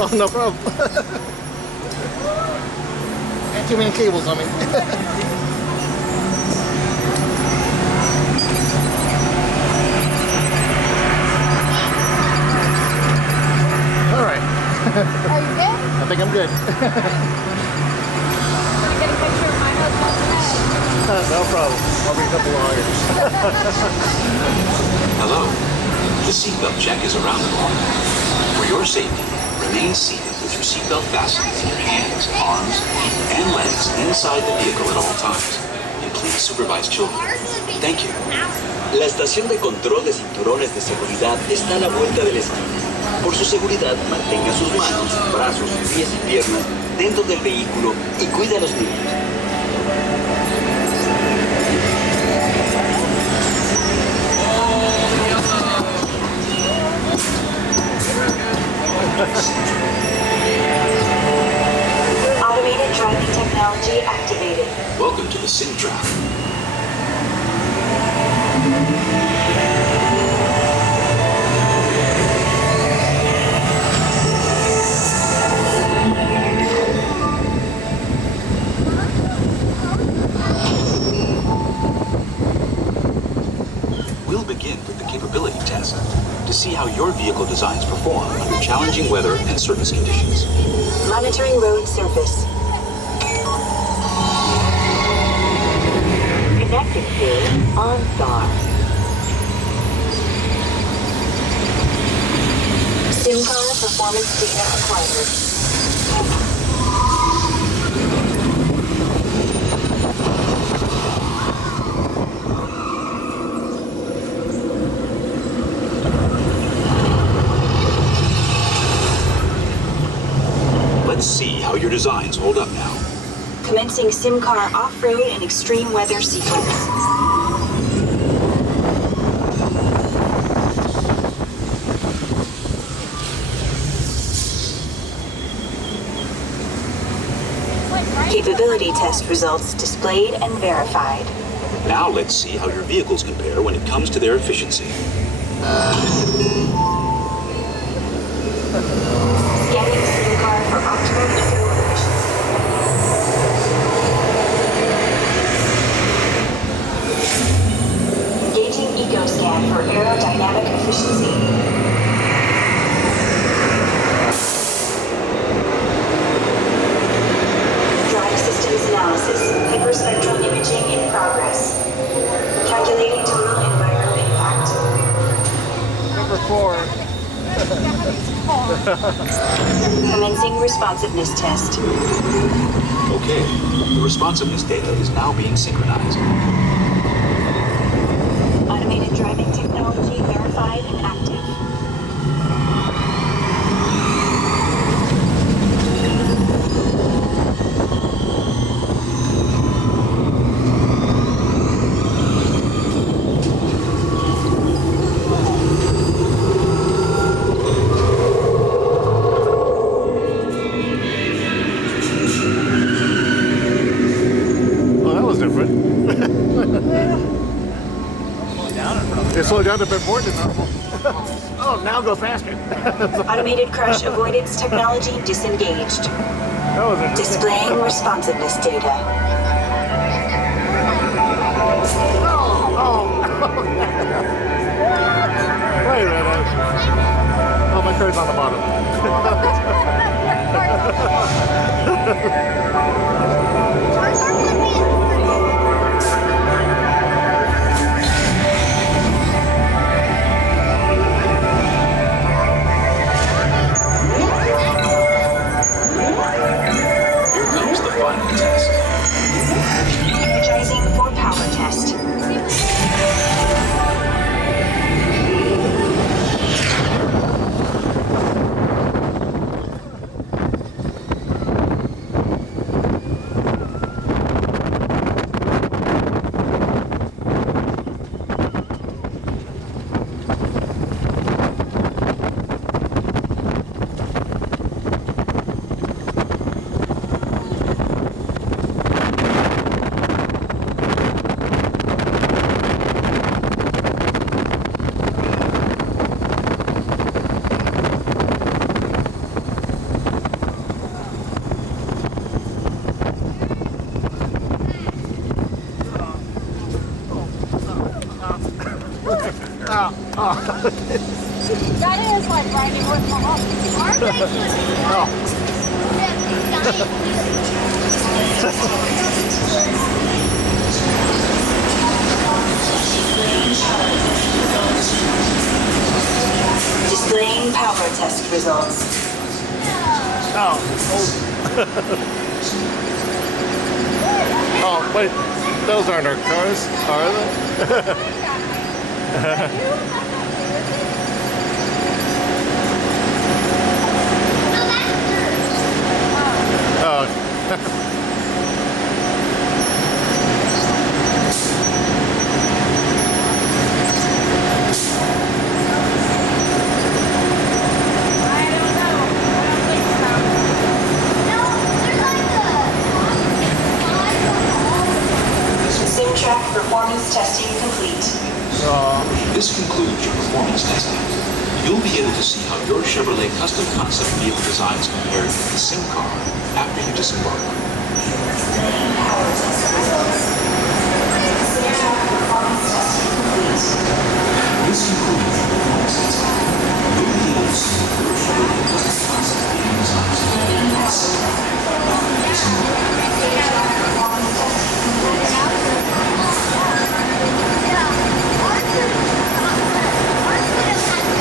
Oh, no problem. Too many cables on me. All right. Are you good? I think I'm good. Can I get a picture of my husband's head? No problem. I'll be a couple of hours. Hello. The seatbelt check is around the corner. For your safety, remain seated with your seatbelt fastened in your hands, arms, feet, and legs inside the vehicle at all times. And please supervise children. Thank you. La estación de control de cinturones de seguridad está a la vuelta de la esquina. Por su seguridad, mantenga sus manos, brazos, pies y piernas dentro del vehículo y cuide a los niños. Automated driving technology activated. Welcome to the sim trap. We'll begin with the capability test to see how your vehicle designs perform under challenging weather and surface conditions. Monitoring road surface. Connecting to OnStar. SimCar performance data acquired. Let's see how your designs hold up now. Commencing SimCar off-road and extreme weather sequence. Capability test results displayed and verified. Now let's see how your vehicles compare when it comes to their efficiency. Scanning SimCar for optimal fuel efficiency. Engaging EcoScan for aerodynamic efficiency. Drive systems analysis. Hyperspectral imaging in progress. Calculating total environmental impact. Number 4. Commencing responsiveness test. Okay, the responsiveness data is now being synchronized. Automated driving technology verified and active. They slowed down a bit more than normal. Oh, now go faster. Automated crash avoidance technology disengaged. That was interesting. Displaying responsiveness data. Oh. Wait a minute. Oh, my card's on the bottom. Energizing for power test. That is like riding with my mom. Displaying power test results. Oh. Oh, wait. Those aren't our cars, are they? Oh. SimTrack performance testing complete. This concludes your performance testing. You'll be able to see how your Chevrolet custom concept vehicle designs compare to the sim car after you disembark. Displaying power test results. SimTrack performance testing complete. This concludes your performance testing. You'll be able to see how your Chevrolet custom concept vehicle designs compare to the sim car after you disembark. Performance testing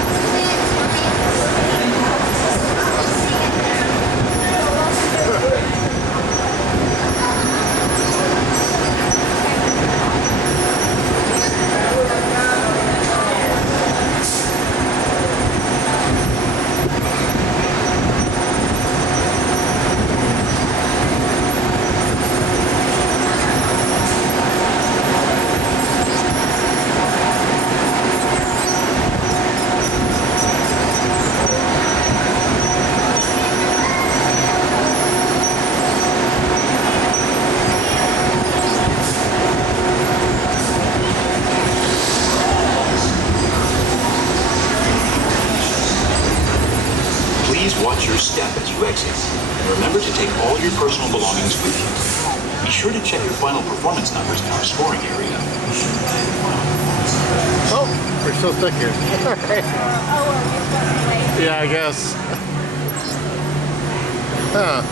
complete. Please watch your step as you exit. And remember to take all your personal belongings with you. Be sure to check your final performance numbers in our scoring area. Oh, we're still stuck here. Oh, well, you're supposed to wait. Yeah, I guess. Huh.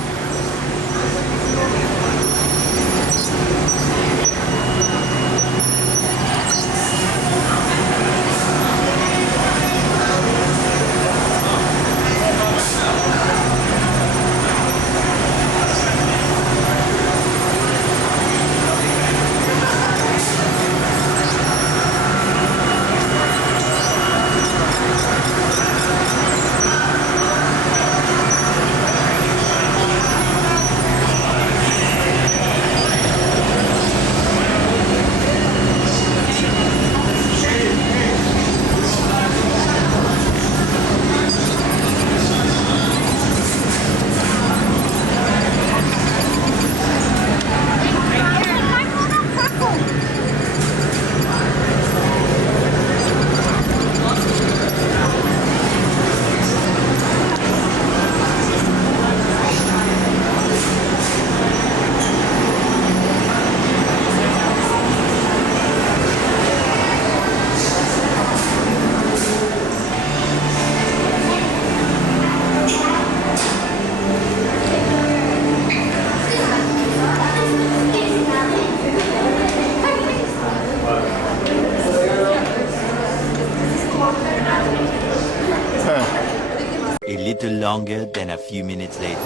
A little longer than a few minutes later.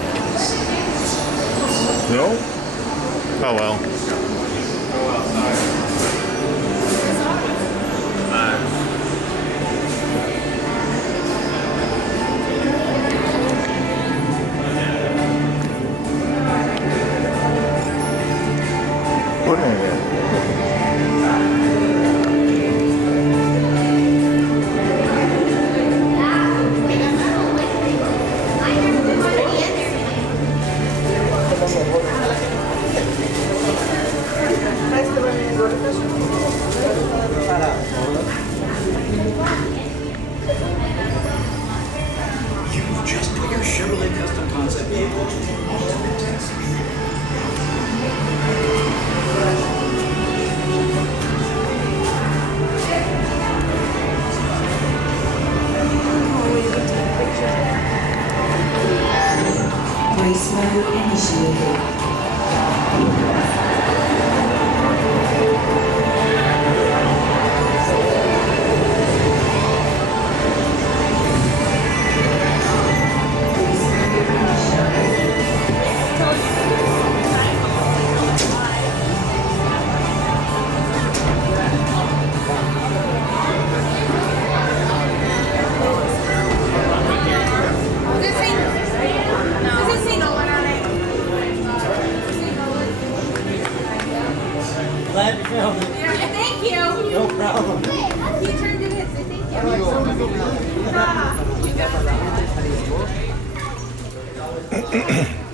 No? Oh well. What in there? You've just put your Chevrolet custom concept vehicle to the ultimate test. Glad you found it. Yeah, thank you. No problem. He turned it in, so thank you.